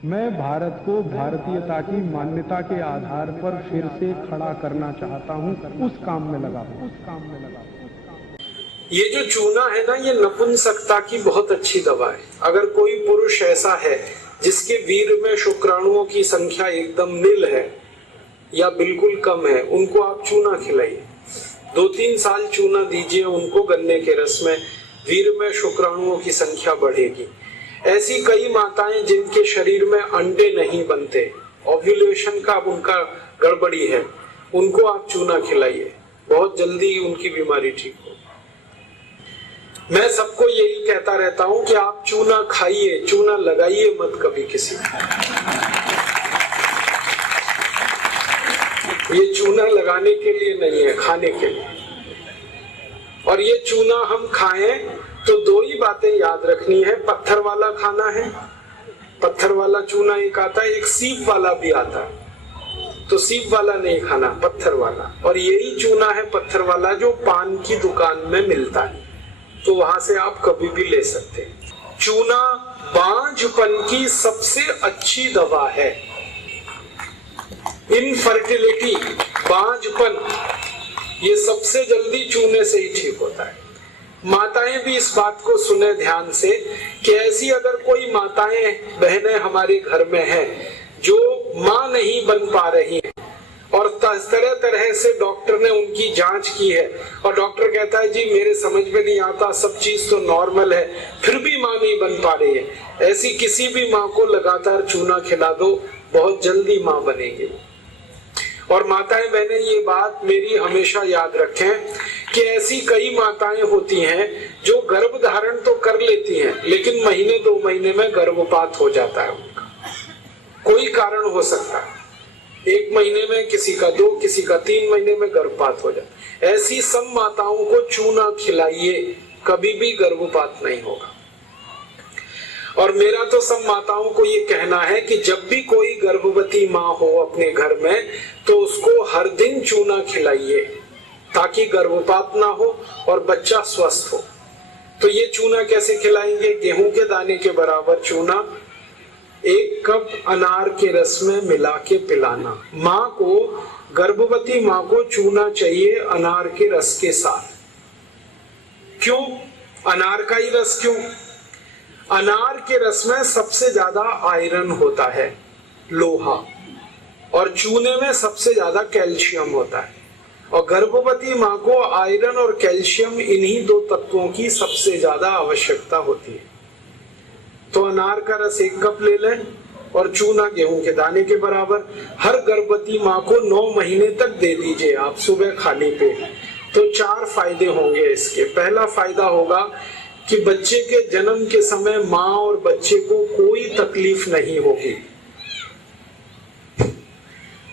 मैं भारत को भारतीयता की मान्यता के आधार पर फिर से खड़ा करना चाहता हूं, उस काम में लगा हूं। ये जो चूना है ना, ये नपुंसकता की बहुत अच्छी दवा है। अगर कोई पुरुष ऐसा है जिसके वीर्य में शुक्राणुओं की संख्या एकदम नील है या बिल्कुल कम है, उनको आप चूना खिलाइए। 2-3 साल चूना दीजिए उनको गन्ने के रस में, वीर्य में शुक्राणुओं की संख्या बढ़ेगी। ऐसी कई माताएं जिनके शरीर में अंडे नहीं बनते, ओव्यूलेशन का उनका गड़बड़ी है, उनको आप चूना खिलाइए, बहुत जल्दी उनकी बीमारी ठीक हो। मैं सबको यही कहता रहता हूं कि आप चूना खाइए, चूना लगाइए मत कभी किसी को। ये चूना लगाने के लिए नहीं है, खाने के लिए। और ये चूना हम खाएं तो 2 ही बातें याद रखनी है। पत्थर वाला खाना है, पत्थर वाला चूना एक आता है, एक सीप वाला भी आता है। तो सीप वाला नहीं खाना, पत्थर वाला। और यही चूना है पत्थर वाला जो पान की दुकान में मिलता है, तो वहां से आप कभी भी ले सकते हैं। चूना बांझपन की सबसे अच्छी दवा है। इनफर्टिलिटी, बांझपन, ये सबसे जल्दी चूने से ही ठीक होता है। माताएं भी इस बात को सुने ध्यान से कि ऐसी अगर कोई माताएं बहनें हमारे घर में हैं जो मां नहीं बन पा रही हैं और तरह तरह से डॉक्टर ने उनकी जांच की है और डॉक्टर कहता है जी मेरे समझ में नहीं आता, सब चीज तो नॉर्मल है, फिर भी मां नहीं बन पा रही है, ऐसी किसी भी मां को लगातार चूना खिला दो, बहुत जल्दी मां बनेगी। और माताएं बहनें ये बात मेरी हमेशा याद रखें कि ऐसी कई माताएं होती हैं जो गर्भ धारण तो कर लेती हैं लेकिन महीने 2 महीने में गर्भपात हो जाता है उनका। कोई कारण हो सकता है, 1 महीने में, किसी का 2, किसी का 3 महीने में गर्भपात हो जाता है। ऐसी सब माताओं को चूना खिलाइए, कभी भी गर्भपात नहीं होगा। और मेरा तो सब माताओं को ये कहना है कि जब भी कोई गर्भवती माँ हो अपने घर में तो उसको हर दिन चूना खिलाइए ताकि गर्भपात ना हो और बच्चा स्वस्थ हो। तो ये चूना कैसे खिलाएंगे? गेहूं के दाने के बराबर चूना 1 कप अनार के रस में मिला के पिलाना। माँ को, गर्भवती माँ को चूना चाहिए अनार के रस के साथ। क्यों अनार का ही रस? क्यों? अनार के रस में सबसे ज्यादा आयरन होता है, लोहा, और चूने में सबसे ज्यादा कैल्शियम होता है। और गर्भवती माँ को आयरन और कैल्शियम, इन्हीं 2 तत्वों की सबसे ज्यादा आवश्यकता होती है। तो अनार का रस 1 कप ले लें और चूना गेहूं के दाने के बराबर हर गर्भवती माँ को 9 महीने तक दे दीजिए आप सुबह खाली पेट। तो 4 फायदे होंगे इसके। पहला फायदा होगा कि बच्चे के जन्म के समय माँ और बच्चे को कोई तकलीफ नहीं होगी।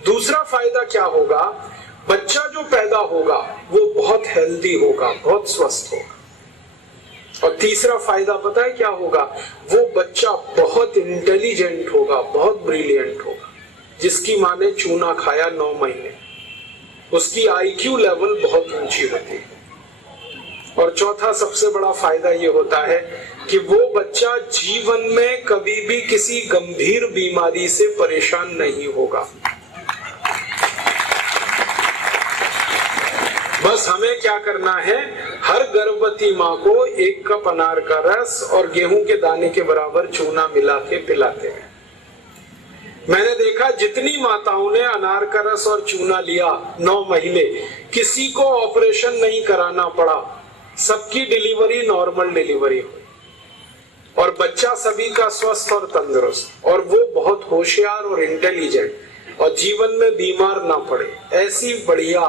दूसरा फायदा क्या होगा? बच्चा जो पैदा होगा वो बहुत हेल्दी होगा, बहुत स्वस्थ होगा। और तीसरा फायदा पता है क्या होगा? वो बच्चा बहुत इंटेलिजेंट होगा, बहुत ब्रिलियंट होगा। जिसकी माँ ने चूना खाया 9 महीने, उसकी IQ लेवल बहुत ऊंची होती है। और चौथा सबसे बड़ा फायदा ये होता है कि वो बच्चा जीवन में कभी भी किसी गंभीर बीमारी से परेशान नहीं होगा। बस हमें क्या करना है? हर गर्भवती माँ को 1 कप अनार का रस और गेहूं के दाने के बराबर चूना मिला के पिलाते हैं। मैंने देखा जितनी माताओं ने अनार का रस और चूना लिया 9 महीने, किसी को ऑपरेशन नहीं कराना पड़ा, सबकी डिलीवरी नॉर्मल डिलीवरी हुई और बच्चा सभी का स्वस्थ और तंदुरुस्त, और वो बहुत होशियार और इंटेलिजेंट और जीवन में बीमार ना पड़े। ऐसी बढ़िया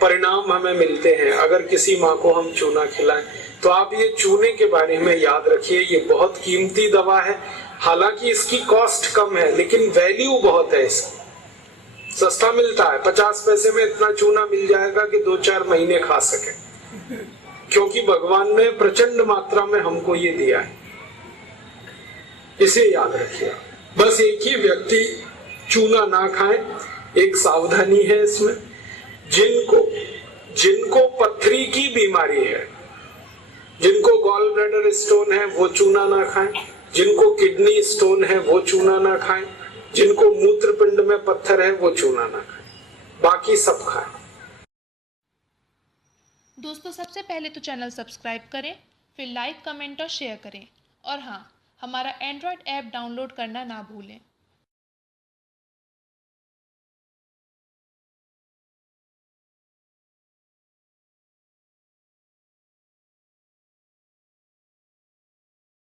परिणाम हमें मिलते हैं अगर किसी माँ को हम चूना खिलाएं। तो आप ये चूने के बारे में याद रखिए, ये बहुत कीमती दवा है। हालांकि इसकी कॉस्ट कम है लेकिन वैल्यू बहुत है इसकी। सस्ता मिलता है, 50 पैसे में इतना चूना मिल जाएगा कि 2-4 महीने खा सके, क्योंकि भगवान ने प्रचंड मात्रा में हमको ये दिया है। इसे याद रखिए। बस एक ही व्यक्ति चूना ना खाएं, एक सावधानी है इसमें। जिनको पथरी की बीमारी है, जिनको गॉल ब्लैडर स्टोन है, वो चूना ना खाएं। जिनको किडनी स्टोन है वो चूना ना खाएं, जिनको मूत्रपिंड में पत्थर है वो चूना ना खाएं, बाकी सब खाएं। दोस्तों, सबसे पहले तो चैनल सब्सक्राइब करें, फिर लाइक, कमेंट और शेयर करें। और हाँ, हमारा एंड्रॉयड ऐप डाउनलोड करना ना भूलें।